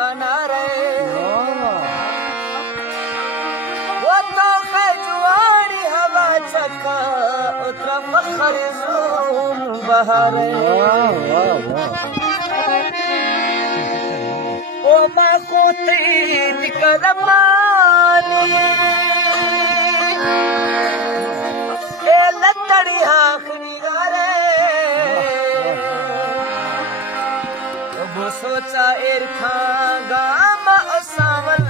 अनारे वो तो खजवानी हवा चका उतरा फखर ज़ूम बहारे ओ माँ को तेरी कदमानी ए लतड़ी आखरी गारे वो सोचा इरखा गामा सावन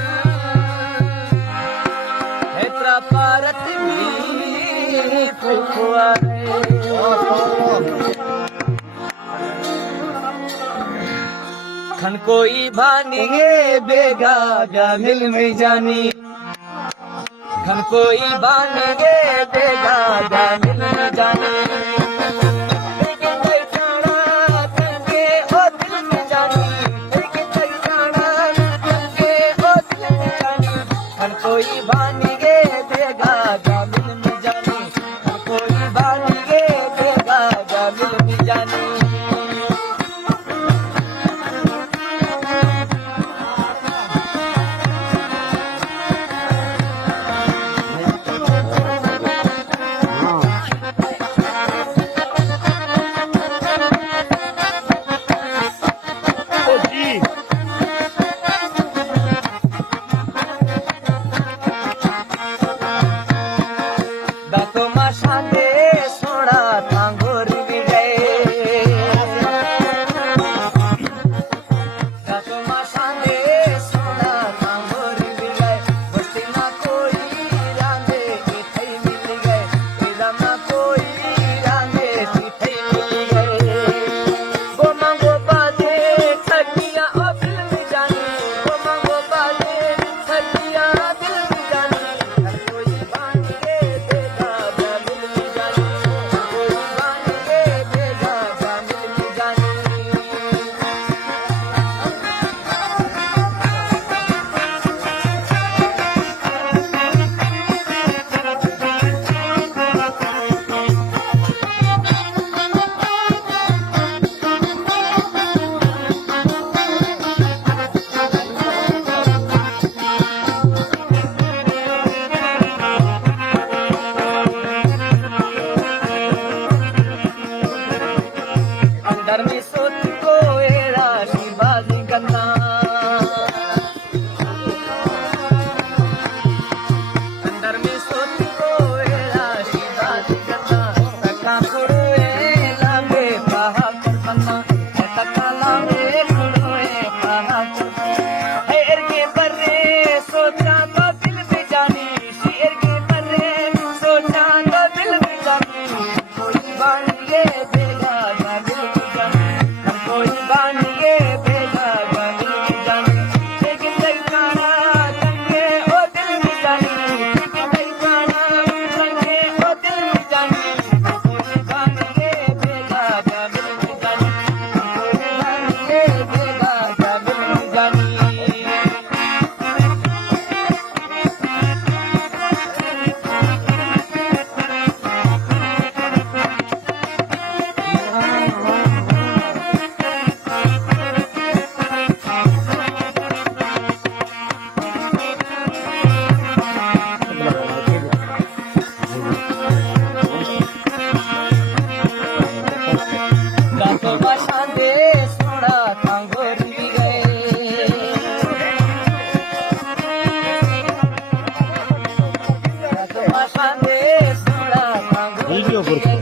हेत्रा पारत भी फुकुआरे खन कोई भानी बेगा मिल में जानी खन कोई भानी बेगा मिल में जानी कोई भानी गे देगा जामिल में जानी कोई भानी गे देगा जामिल में जानी अंदर में सोच को रानी बाजी करना अंदर में सोच को रानी बाजी करना तका खुड़े लागे पहा कर बन्ना तका लागे खुड़े पहा कर हेर के बर्रे सोचा तो दिल में जानी शेर के बर्रे सोचा तो दिल में जानी कोई बाणिए देगा Video por